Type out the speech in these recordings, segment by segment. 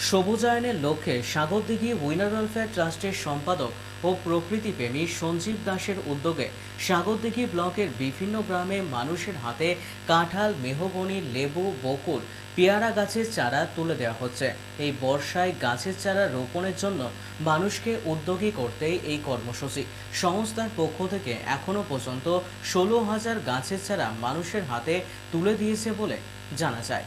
সবুজায়নের লক্ষ্যে Sagardighi winner welfare ট্রাস্টের সম্পাদক ও প্রকৃতিপ্রেমী সঞ্জীব দাসের উদ্যোগে সাগরদিঘি ব্লকের বিভিন্ন গ্রামে মানুষের হাতে কাঁঠাল, মেহগনি, লেবু, বকুল, পেয়ারা গাছের চারা তুলে দেওয়া হচ্ছে। এই বর্ষায় গাছের চারা রোপণের জন্য মানুষকে উদ্যোগী করতে এই কর্মসূচি। সংস্থার পক্ষ থেকে এখনও পর্যন্ত ষোলো হাজার গাছের চারা মানুষের হাতে তুলে দিয়েছে বলে জানা যায়।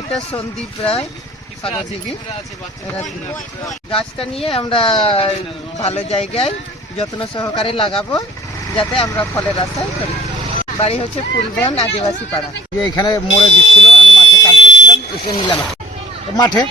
এটা সন্দীপ রায় এরা গাছটা নিয়ে আমরা ভালো জায়গায় যত্ন সহকারে লাগাবো, যাতে আমরা ফলের আশায় করি। বাড়ি হচ্ছে ফুলবন, আদিবাসী পাড়া। যে এখানে মোড়ে দিচ্ছিল, আমি মাঠে কাজ করছিলাম, এসে নিলাম। মাঠে,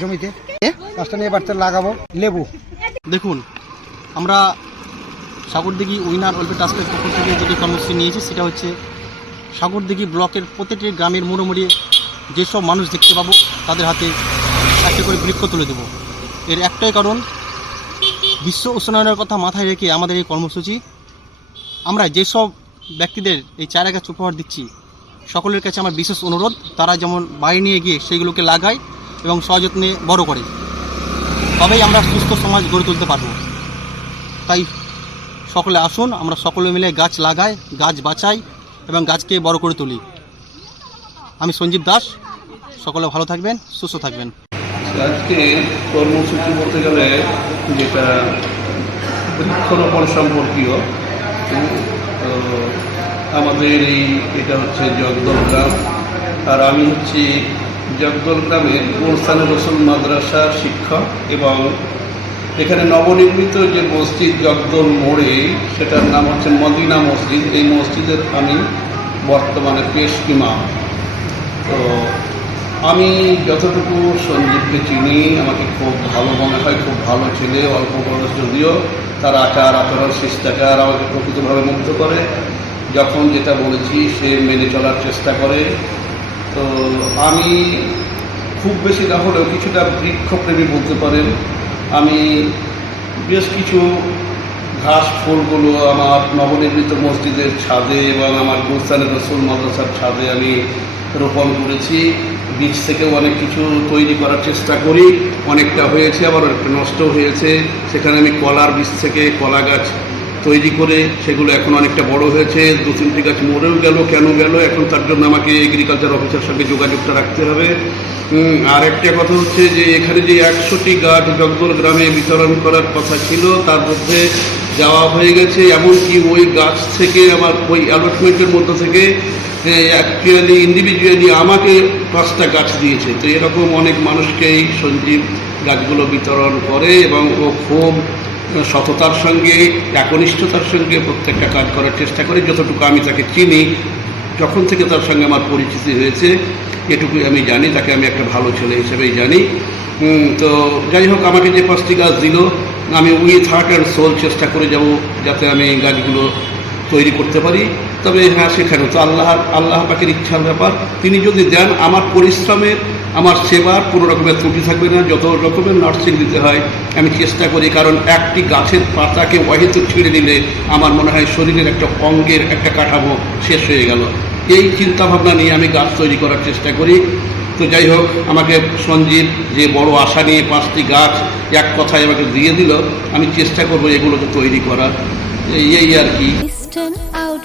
জমিতে। গাছটা নিয়ে বাড়িতে লাগাবো, লেবু। দেখুন, আমরা সাগরদিঘি উইনার ওয়েলফেয়ার ট্রাস্টের পক্ষ থেকে যেটি কর্মসূচি নিয়েছি, সেটা হচ্ছে সাগরদিঘি ব্লকের প্রতিটি গ্রামের মোড়ে মোড়ে যেসব মানুষ দেখতে পাবো, তাদের হাতে একটা করে বৃক্ষ তুলে দেবো। এর একটাই কারণ, বিশ্ব উষ্ণায়নের কথা মাথায় রেখে আমাদের এই কর্মসূচি। আমরা যেসব ব্যক্তিদের এই চারা গাছ উপহার দিচ্ছি, সকলের কাছে আমার বিশেষ অনুরোধ, তারা যেমন বাড়ি নিয়ে গিয়ে সেইগুলোকে লাগায় এবং সযত্নে বড় করে, তবেই আমরা সুস্থ সমাজ গড়ে তুলতে পারব। তাই সকলে আসুন, আমরা সকলে মিলে গাছ লাগাই, গাছ বাঁচাই এবং গাছকে বড় করে তুলি। আমি সঞ্জীব দাস। সকলে ভালো থাকবেন, সুস্থ থাকবেন। আজকে কর্মসূচি বলতে গেলে যেটা বৃক্ষরোপণ সম্পর্কীয় আমাদের এই এটা হচ্ছে জগদল গ্রাম আর আমি হচ্ছি জগদল গ্রামের গোরস্থানের রসুল মাদ্রাসার শিক্ষক এবং এখানে নবনির্মিত যে মসজিদ জগদল মোড়ে, সেটার নাম হচ্ছে মদিনা মসজিদ। এই মসজিদের আমি বর্তমানে পেশ ইমাম। তো আমি যতটুকু সঞ্জীবকে চিনি, আমাকে খুব ভালো মনে হয়, খুব ভালো ছেলে, অল্প বয়স যদিও, তার আচার আচরণ, শিষ্টাচার আমাকে প্রকৃতভাবে মুগ্ধ করে। যখন যেটা বলেছি, সে মেনে চলার চেষ্টা করে। তো আমি খুব বেশি না হলেও কিছুটা বৃক্ষপ্রেমী বলতে পারেন। আমি বেশ কিছু ঘাস ফুলগুলো আমার নবনির্মিত মসজিদের ছাদে এবং আমার গুলস্তানের রসুল মাদ্রাসার ছাদে আমি রোপণ করেছি। বীজ থেকেও অনেক কিছু তৈরি করার চেষ্টা করি। অনেকটা হয়েছে, আবার অনেকটা নষ্ট হয়েছে। সেখানে আমি কলার বীজ থেকে কলা গাছ তৈরি করে, সেগুলো এখন অনেকটা বড় হয়েছে। দু তিনটি গাছ মরেও গেল, কেন গেল? এখন তার জন্য আমাকে এগ্রিকালচার অফিসের সঙ্গে যোগাযোগটা রাখতে হবে। আর একটা কথা হচ্ছে যে, এখানে যে একশোটি গাছ জগদল গ্রামে বিতরণ করার কথা ছিল, তার মধ্যে যাওয়া হয়ে গেছে। এমনকি ওই গাছ থেকে আমার ওই অ্যালটমেন্টের মধ্যে থেকে অ্যাকচুয়ালি ইন্ডিভিজুয়ালি আমাকে পাঁচটা গাছ দিয়েছে। তো এরকম অনেক মানুষকেই সঞ্জীব গাছগুলো বিতরণ করে এবং ও খুব সততার সঙ্গে, একনিষ্ঠতার সঙ্গে প্রত্যেকটা কাজ করার চেষ্টা করে। যতটুকু আমি তাকে চিনি, যখন থেকে তার সঙ্গে আমার পরিচিতি হয়েছে এটুকুই আমি জানি, তাকে আমি একটা ভালো ছেলে হিসেবেই জানি। তো যাই হোক, আমাকে যে পাঁচটি গাছ দিল, আমি উইথ হার্ট অ্যান্ড সোল চেষ্টা করে যাব, যাতে আমি গাছগুলো তৈরি করতে পারি। তবে হ্যাঁ সেখানে তো আল্লাহ আল্লাহ পাকের ইচ্ছার ব্যাপার। তিনি যদি দেন, আমার পরিশ্রমের, আমার সেবার কোনো রকমের ত্রুটি থাকবে না। যত রকমের নার্সিং দিতে হয়, আমি চেষ্টা করি। কারণ একটি গাছের পাতাকে অহেতু ছিঁড়ে দিলে আমার মনে হয় শরীরের একটা অঙ্গের একটা কাঠামো শেষ হয়ে গেল। এই চিন্তাভাবনা নিয়ে আমি গাছ তৈরি করার চেষ্টা করি। তো যাই হোক, আমাকে সঞ্জীব যে বড় আশা নিয়ে পাঁচটি গাছ এক কথায় আমাকে দিয়ে দিল, আমি চেষ্টা করব এগুলোকে তৈরি করার। এই আর কি।